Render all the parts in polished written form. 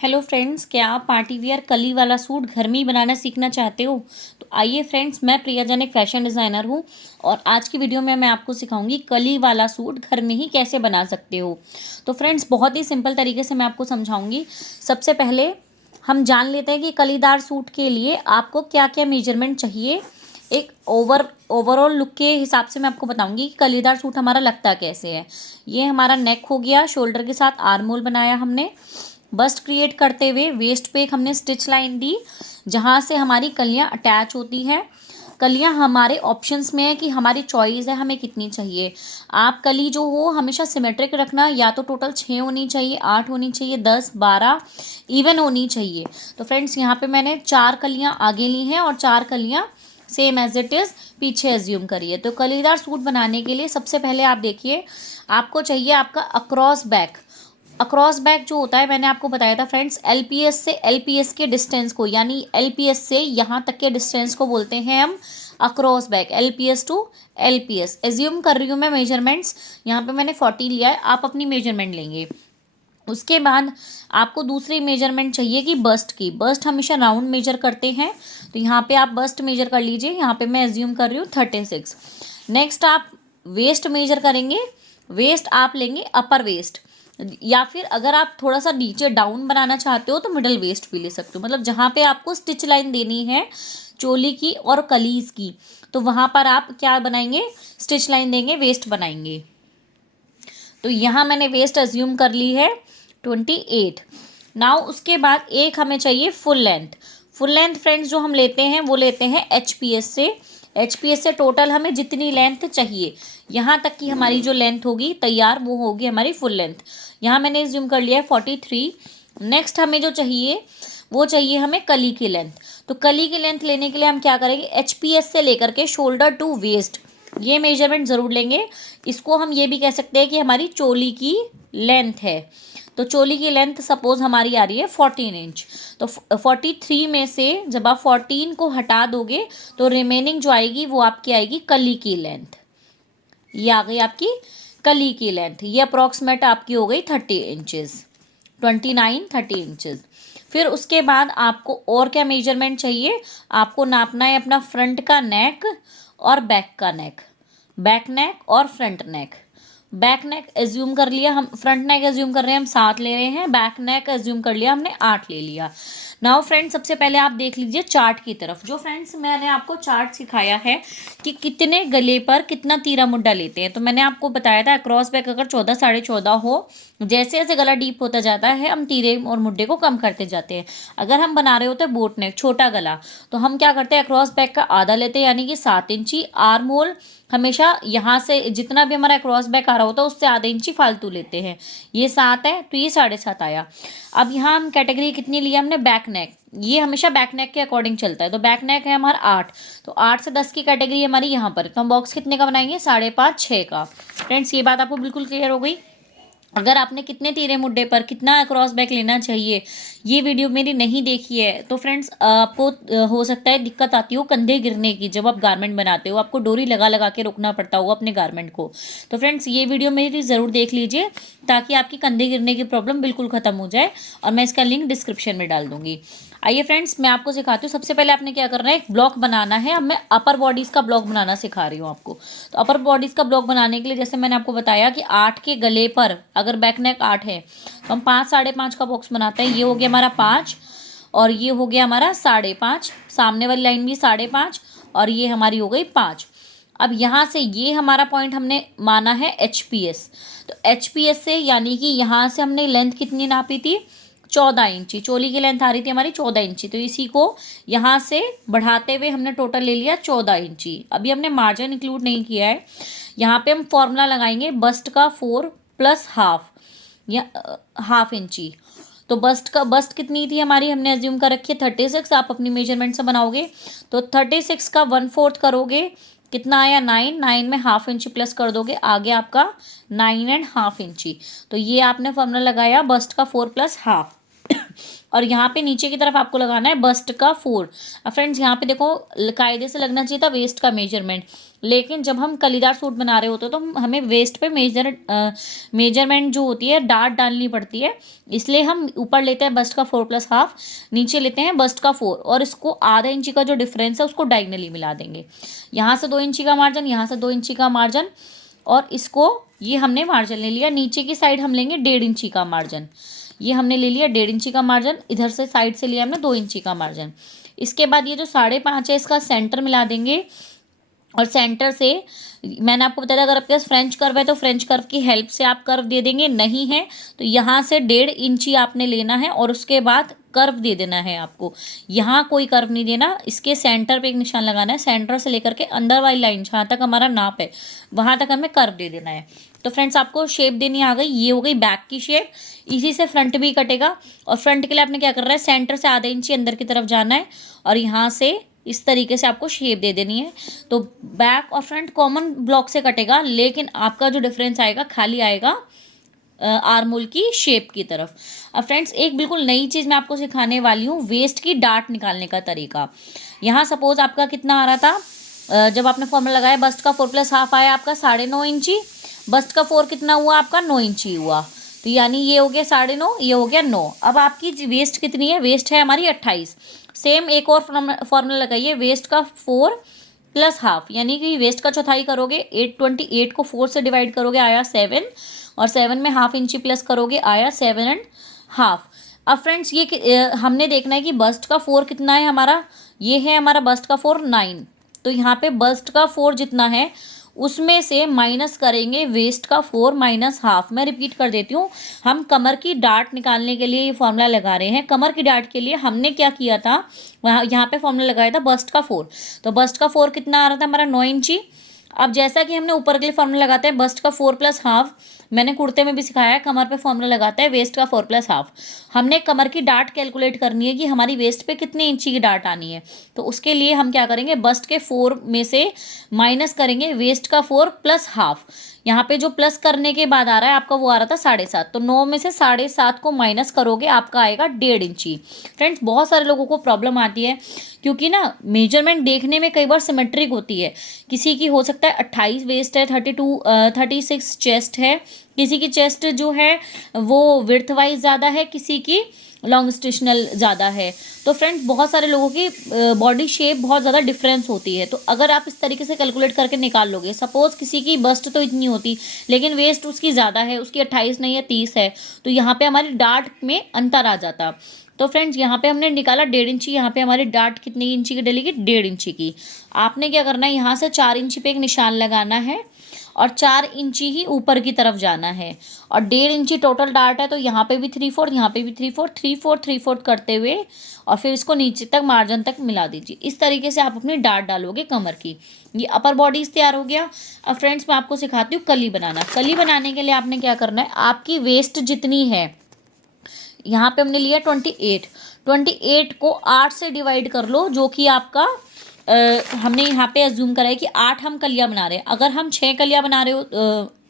Hello friends, क्या आप party wear कली वाला सूट घर में ही बनाना सीखना चाहते हो? तो आइए फ्रेंड्स, मैं प्रिया जैन एक फैशन डिज़ाइनर हूँ और आज की वीडियो में मैं आपको सिखाऊंगी कली वाला सूट घर में ही कैसे बना सकते हो। तो फ्रेंड्स, बहुत ही सिंपल तरीके से मैं आपको समझाऊंगी। सबसे पहले हम जान लेते हैं कि कलीदार सूट के लिए आपको क्या क्या मेजरमेंट चाहिए। एक ओवरऑल लुक के हिसाब से मैं आपको बताऊंगी कि कलीदार सूट हमारा लगता कैसे है। ये हमारा नेक हो गया, शोल्डर के साथ आर्म होल बनाया हमने। बस्ट क्रिएट करते हुए वेस्ट पे एक हमने स्टिच लाइन दी जहाँ से हमारी कलियाँ अटैच होती हैं। कलियाँ हमारे ऑप्शंस में है कि हमारी चॉइस है हमें कितनी चाहिए। आप कली जो हो हमेशा सिमेट्रिक रखना, या तो टोटल 6 होनी चाहिए, 8 होनी चाहिए, 10, 12 इवन होनी चाहिए। तो फ्रेंड्स, यहाँ पे मैंने 4 कलियाँ आगे ली हैं और 4 कलियाँ सेम एज इट इज़ पीछे एज्यूम करिए। तो कलीदार सूट बनाने के लिए सबसे पहले आप देखिए, आपको चाहिए आपका अक्रॉस बैक। अक्रॉस बैक जो होता है, मैंने आपको बताया था फ्रेंड्स, एलपीएस से एलपीएस के डिस्टेंस को, यानी एलपीएस से यहाँ तक के डिस्टेंस को बोलते हैं हम across back. LPS to LPS assume कर रही हूँ मैं मेजरमेंट्स। यहाँ पे मैंने 40 लिया है, आप अपनी मेजरमेंट लेंगे। उसके बाद आपको दूसरी मेजरमेंट चाहिए कि बस्ट की। बस्ट हमेशा राउंड मेजर करते हैं, तो यहाँ पे आप बस्ट मेजर कर लीजिए। यहाँ पे मैं एज्यूम कर रही हूँ 36। नेक्स्ट आप वेस्ट मेजर करेंगे। वेस्ट आप लेंगे अपर वेस्ट, या फिर अगर आप थोड़ा सा नीचे डाउन बनाना चाहते हो तो मिडल वेस्ट भी ले सकते हो। मतलब जहाँ पे आपको स्टिच लाइन देनी है चोली की और कलीज की, तो वहाँ पर आप क्या बनाएंगे, स्टिच लाइन देंगे, वेस्ट बनाएंगे। तो यहाँ मैंने वेस्ट अज्यूम कर ली है 28। नाउ उसके बाद एक हमें चाहिए full length. Full length friends जो हम लेते हैं वो लेते हैं एचपीएस से। एचपीएस से टोटल हमें जितनी लेंथ चाहिए, यहाँ तक की हमारी जो लेंथ होगी तैयार, वो होगी हमारी फुल लेंथ। यहाँ मैंने अज्यूम कर लिया है 43। नेक्स्ट हमें जो चाहिए वो चाहिए हमें कली की लेंथ। तो कली की लेंथ लेने के लिए हम क्या करेंगे, एचपीएस से लेकर के शोल्डर टू वेस्ट ये मेजरमेंट ज़रूर लेंगे। इसको हम ये भी कह सकते हैं कि हमारी चोली की लेंथ है। तो चोली की लेंथ सपोज हमारी आ रही है 14 इंच। तो 43 में से जब आप 14 को हटा दोगे तो रिमेनिंग जो आएगी वो आपकी आएगी कली की लेंथ। ये आ गई आपकी कली की लेंथ। ये अप्रॉक्सीमेट आपकी हो गई 30 इंचज़, 29-30 इंचज़। फिर उसके बाद आपको और क्या मेजरमेंट चाहिए, आपको नापना है अपना फ्रंट का नेक और बैक का नेक। बैक नेक और फ्रंट नेक। बैक नेक एज्यूम कर लिया हम, फ्रंट नेक एज्यूम कर रहे हैं हम 7 ले रहे हैं, बैक नेक एज्यूम कर लिया हमने 8 ले लिया। नाउ फ्रेंड्स, सबसे पहले आप देख लीजिए चार्ट की तरफ। जो फ्रेंड्स मैंने आपको चार्ट सिखाया है कि कितने गले पर कितना तीरा मुड्डा लेते हैं, तो मैंने आपको बताया था अक्रॉस बैक अगर 14 14.5 हो, जैसे जैसे गला डीप होता जाता है हम तीरे और मुड्डे को कम करते जाते हैं। अगर हम बना रहे होते हैं बोट नेक छोटा गला, तो हम क्या करते हैं, अक्रॉस बैक का आधा लेते हैं यानी कि 7 इंची। आर्म होल हमेशा यहाँ से जितना भी हमारा क्रॉस बैक आ रहा होता है उससे आधे इंची फालतू लेते हैं। ये 7 है तो ये 7.5 आया। अब यहाँ हम कैटेगरी कितनी लिया हमने, बैक नेक। ये हमेशा बैक नेक के अकॉर्डिंग चलता है, तो बैक नेक है हमारा 8। तो 8 से 10 की कैटेगरी हमारी यहाँ पर, तो हम बॉक्स कितने का बनाएंगे, 5.5 6 का। फ्रेंड्स, ये बात आपको बिल्कुल क्लियर हो गई। अगर आपने कितने तीरे मुड्डे पर कितना क्रॉस बैक लेना चाहिए ये वीडियो मेरी नहीं देखी है, तो फ्रेंड्स आपको हो सकता है दिक्कत आती हो कंधे गिरने की। जब आप गारमेंट बनाते हो आपको डोरी लगा लगा के रोकना पड़ता हो अपने गारमेंट को। तो फ्रेंड्स, ये वीडियो मेरी ज़रूर देख लीजिए ताकि आपकी कंधे गिरने की प्रॉब्लम बिल्कुल ख़त्म हो जाए, और मैं इसका लिंक डिस्क्रिप्शन में डाल दूंगी। आइए फ्रेंड्स, मैं आपको सिखाती हूँ। सबसे पहले आपने क्या करना है, एक ब्लॉक बनाना है। अब मैं अपर बॉडीज़ का ब्लॉक बनाना सिखा रही हूँ आपको। तो अपर बॉडीज़ का ब्लॉक बनाने के लिए जैसे मैंने आपको बताया कि 8 के गले पर अगर बैक नेक 8 है तो हम 5 5.5 का बॉक्स बनाते हैं। ये हो गया हमारा 5 और ये हो गया हमारा 5.5। सामने वाली लाइन भी 5.5 और ये हमारी हो गई 5। अब यहाँ से ये हमारा पॉइंट हमने माना है एचपीएस। तो एचपीएस से यानी कि यहाँ से हमने लेंथ कितनी नापी थी, 14 इंची। चोली की लेंथ आ रही थी हमारी 14 इंची, तो इसी को यहाँ से बढ़ाते हुए हमने टोटल ले लिया 14 इंची। अभी हमने मार्जिन इंक्लूड नहीं किया है। यहाँ पे हम फॉर्मूला लगाएंगे बस्ट का 4 + हाफ या हाफ इंची। तो बस्ट कितनी थी हमारी, हमने एज्यूम कर रखी है 36। आप अपनी मेजरमेंट से बनाओगे तो 36 का 1/4 करोगे, कितना आया 9। 9 में हाफ इंची प्लस कर दोगे, आगे आपका 9.5 इंची। तो ये आपने फॉर्मूला लगाया बस्ट का 4 + हाफ। और यहाँ पे नीचे की तरफ आपको लगाना है बस्ट का 4। अब फ्रेंड्स यहाँ पे देखो कायदे से लगना चाहिए था वेस्ट का मेजरमेंट, लेकिन जब हम कलीदार सूट बना रहे होते तो हमें वेस्ट पे मेजरमेंट जो होती है डार्ट डालनी पड़ती है, इसलिए हम ऊपर लेते हैं बस्ट का 4+1/2, नीचे लेते हैं बस्ट का 4, और इसको आधा इंची का जो डिफरेंस है उसको डायगनली मिला देंगे। यहाँ से 2 इंची का मार्जिन, यहाँ से 2 इंची का मार्जिन, और इसको ये हमने मार्जिन ले लिया। नीचे की साइड हम लेंगे 1.5 इंची का मार्जिन, ये हमने ले लिया 1.5 इंची का मार्जिन। इधर से साइड से लिया हमने 2 इंची का मार्जिन। इसके बाद ये जो 5.5 है इसका सेंटर मिला देंगे, और सेंटर से मैंने आपको बताया अगर आपके पास फ्रेंच कर्व है तो फ्रेंच कर्व की हेल्प से आप कर्व दे देंगे, नहीं है तो यहाँ से 1.5 इंची आपने लेना है और उसके बाद कर्व दे देना है आपको। यहाँ कोई कर्व नहीं देना, इसके सेंटर पे एक निशान लगाना है, सेंटर से लेकर के अंदर वाली लाइन जहाँ तक हमारा नाप है वहाँ तक हमें कर्व दे देना है। तो फ्रेंड्स आपको शेप देनी आ गई, ये हो गई बैक की शेप। इसी से फ्रंट भी कटेगा, और फ्रंट के लिए आपने क्या करना है, सेंटर से आधा इंची अंदर की तरफ जाना है और यहाँ से इस तरीके से आपको शेप दे देनी है। तो बैक और फ्रंट कॉमन ब्लॉक से कटेगा, लेकिन आपका जो डिफरेंस आएगा खाली आएगा आर्मोल की शेप की तरफ। अब फ्रेंड्स एक बिल्कुल नई चीज़ मैं आपको सिखाने वाली हूँ, वेस्ट की डार्ट निकालने का तरीका। यहाँ सपोज आपका कितना आ रहा था, जब आपने फॉर्मूला लगाया बस्ट का 4+1/2 आया आपका 9.5 इंची, बस्ट का 4 कितना हुआ आपका 9 इंची हुआ, तो यानी ये हो गया 9.5, ये हो गया 9। अब आपकी वेस्ट कितनी है, वेस्ट है हमारी 28। सेम एक और फॉर्मूला लगाइए, वेस्ट का 4+1/2, यानी कि वेस्ट का चौथाई करोगे 828 को 4 से डिवाइड करोगे आया 7, और 7 में 1/2 इंची प्लस करोगे आया 7.5। अब फ्रेंड्स ये हमने देखना है कि बस्ट का 4 कितना है हमारा, ये है हमारा बस्ट का 4 9, तो यहाँ पे बस्ट का 4 जितना है उसमें से माइनस करेंगे वेस्ट का 4 -1/2। मैं रिपीट कर देती हूँ, हम कमर की डार्ट निकालने के लिए ये फॉर्मूला लगा रहे हैं। कमर की डार्ट के लिए हमने क्या किया था, वहाँ यहाँ पे फॉर्मूला लगाया था बस्ट का 4, तो बस्ट का 4 कितना आ रहा था हमारा 9 इंची। अब जैसा कि हमने ऊपर के लिए फॉर्मूला लगाते हैं बस्ट का 4+1/2, मैंने कुर्ते में भी सिखाया है, कमर पे फॉर्मूला लगाता है वेस्ट का 4+1/2। हमने कमर की डार्ट कैलकुलेट करनी है कि हमारी वेस्ट पे कितनी इंची की डार्ट आनी है, तो उसके लिए हम क्या करेंगे, बस्ट के 4 में से माइनस करेंगे वेस्ट का 4+1/2। यहाँ पे जो प्लस करने के बाद आ रहा है आपका वो आ रहा था 7.5, तो 9 में से 7.5 को माइनस करोगे आपका आएगा 1.5 इंची। फ्रेंड्स बहुत सारे लोगों को प्रॉब्लम आती है, क्योंकि ना मेजरमेंट देखने में कई बार सिमेट्रिक होती है, किसी की हो सकता है 28 वेस्ट है, 36 चेस्ट है, किसी की चेस्ट जो है वो विड्थ वाइज ज़्यादा है, किसी की लॉन्गिट्यूडिनल ज़्यादा है। तो फ्रेंड्स बहुत सारे लोगों की बॉडी शेप बहुत ज़्यादा डिफरेंस होती है, तो अगर आप इस तरीके से कैलकुलेट करके निकाल लोगे, सपोज़ किसी की बस्ट तो इतनी होती लेकिन वेस्ट उसकी ज़्यादा है, उसकी 28 नहीं है 30 है, तो यहाँ पे हमारी डार्ट में अंतर आ जाता। तो फ्रेंड्स यहाँ पे हमने निकाला 1.5 इंची, यहाँ पे हमारी डार्ट कितनी इंची की डलेगी, 1.5 इंची की। आपने क्या करना है, यहाँ से 4 इंची पे एक निशान लगाना है और 4 इंची ही ऊपर की तरफ जाना है, और 1.5 इंची टोटल डार्ट है, तो यहाँ पे भी 3/4, यहाँ पे भी 3/4, 3/4, 3/4 करते हुए और फिर इसको नीचे तक मार्जिन तक मिला दीजिए। इस तरीके से आप अपनी डार्ट डालोगे कमर की। ये अपर बॉडी तैयार हो गया। अब फ्रेंड्स मैं आपको सिखाती हूँ कली बनाना। कली बनाने के लिए आपने क्या करना है, आपकी वेस्ट जितनी है, यहाँ पे हमने लिया 28 को 8 से डिवाइड कर लो, जो कि आपका हमने यहाँ पे अज्यूम करा है कि 8 हम कलियाँ बना रहे हैं। अगर हम 6 कलियाँ बना रहे हो,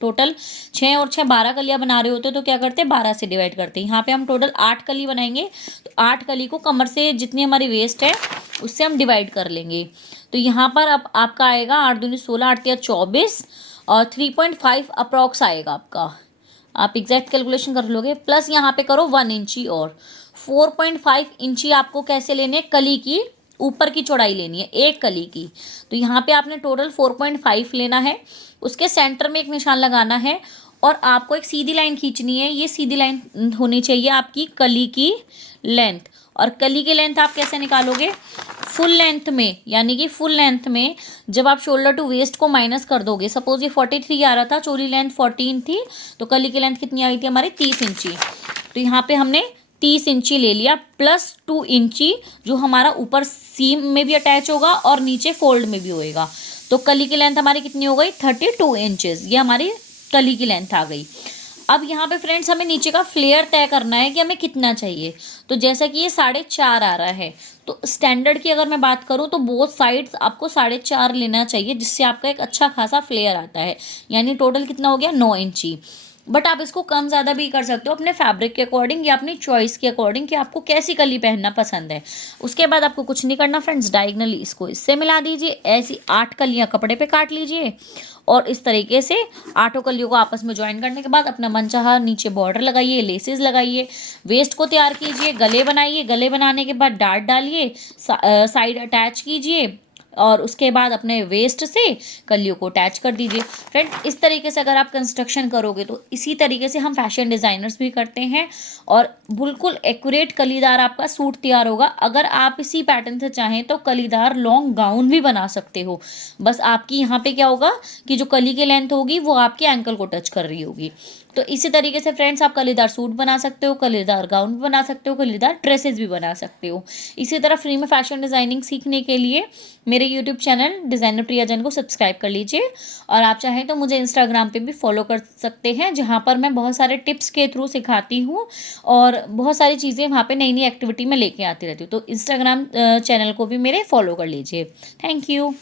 टोटल 6 और 6 12 कलियाँ बना रहे होते तो क्या करते हैं, 12 से डिवाइड करते हैं। यहाँ पे हम टोटल 8 कली बनाएंगे, तो 8 कली को कमर से जितनी हमारी वेस्ट है उससे हम डिवाइड कर लेंगे। तो यहाँ पर अब आपका आएगा 8 दूनी 16, 8 तिया 24 और 3.5 अप्रॉक्स आएगा आपका। आप एग्जैक्ट कैलकुलेशन कर लोगे, प्लस यहाँ पे करो 1 इंची और 4.5 इंची आपको कैसे लेने हैं, कली की ऊपर की चौड़ाई लेनी है एक कली की। तो यहाँ पे आपने टोटल 4.5 लेना है, उसके सेंटर में एक निशान लगाना है और आपको एक सीधी लाइन खींचनी है। ये सीधी लाइन होनी चाहिए आपकी कली की लेंथ। और कली की लेंथ आप कैसे निकालोगे, फुल लेंथ में, यानी कि फुल लेंथ में जब आप शोल्डर टू वेस्ट को माइनस कर दोगे, सपोज ये 43 आ रहा था, चोली लेंथ 14 थी, तो कली की लेंथ कितनी आई थी हमारी 30 इंची। तो यहाँ पे हमने 30 इंची ले लिया, प्लस 2 इंची जो हमारा ऊपर सीम में भी अटैच होगा और नीचे फोल्ड में भी होएगा। तो कली की लेंथ हमारी कितनी हो गई, 32 इंचेस। ये हमारी कली की लेंथ आ गई। अब यहाँ पे फ्रेंड्स हमें नीचे का फ्लेयर तय करना है कि हमें कितना चाहिए। तो जैसा कि ये 4.5 आ रहा है, तो स्टैंडर्ड की अगर मैं बात करूँ तो बोथ साइड्स आपको 4.5 लेना चाहिए, जिससे आपका एक अच्छा खासा फ्लेयर आता है। यानी टोटल कितना हो गया 9 इंची। बट आप इसको कम ज़्यादा भी कर सकते हो अपने फैब्रिक के अकॉर्डिंग या अपनी चॉइस के अकॉर्डिंग कि आपको कैसी कली पहनना पसंद है। उसके बाद आपको कुछ नहीं करना फ्रेंड्स, डायगनली इसको इससे मिला दीजिए, ऐसी 8 कलियाँ कपड़े पे काट लीजिए और इस तरीके से 8 कलियों को आपस में ज्वाइन करने के बाद अपना मनचाहा नीचे बॉर्डर लगाइए, लेसेस लगाइए, वेस्ट को तैयार कीजिए, गले बनाइए, गले बनाने के बाद डार्ट डालिए, साइड अटैच कीजिए और उसके बाद अपने वेस्ट से कलियों को अटैच कर दीजिए। फ्रेंड इस तरीके से अगर आप कंस्ट्रक्शन करोगे तो इसी तरीके से हम फैशन डिज़ाइनर्स भी करते हैं और बिल्कुल एक्यूरेट कलीदार आपका सूट तैयार होगा। अगर आप इसी पैटर्न से चाहें तो कलीदार लॉन्ग गाउन भी बना सकते हो। बस आपकी यहाँ पे क्या होगा कि जो कली की लेंथ होगी वो आपके एंकल को टच कर रही होगी। तो इसी तरीके से फ्रेंड्स आप कलीदार सूट बना सकते हो, कलीदार गाउन भी बना सकते हो, कलीदार ड्रेसेस भी बना सकते हो। इसी तरह फ्री में फैशन डिज़ाइनिंग सीखने के लिए मेरे यूट्यूब चैनल डिज़ाइनर प्रिया जैन को सब्सक्राइब कर लीजिए और आप चाहें तो मुझे इंस्टाग्राम पे भी फॉलो कर सकते हैं, जहाँ पर मैं बहुत सारे टिप्स के थ्रू सिखाती हूँ और बहुत सारी चीज़ें वहाँ पे नई नई एक्टिविटी में लेके आती रहती हूँ। तो इंस्टाग्राम चैनल को भी मेरे फॉलो कर लीजिए। Thank you.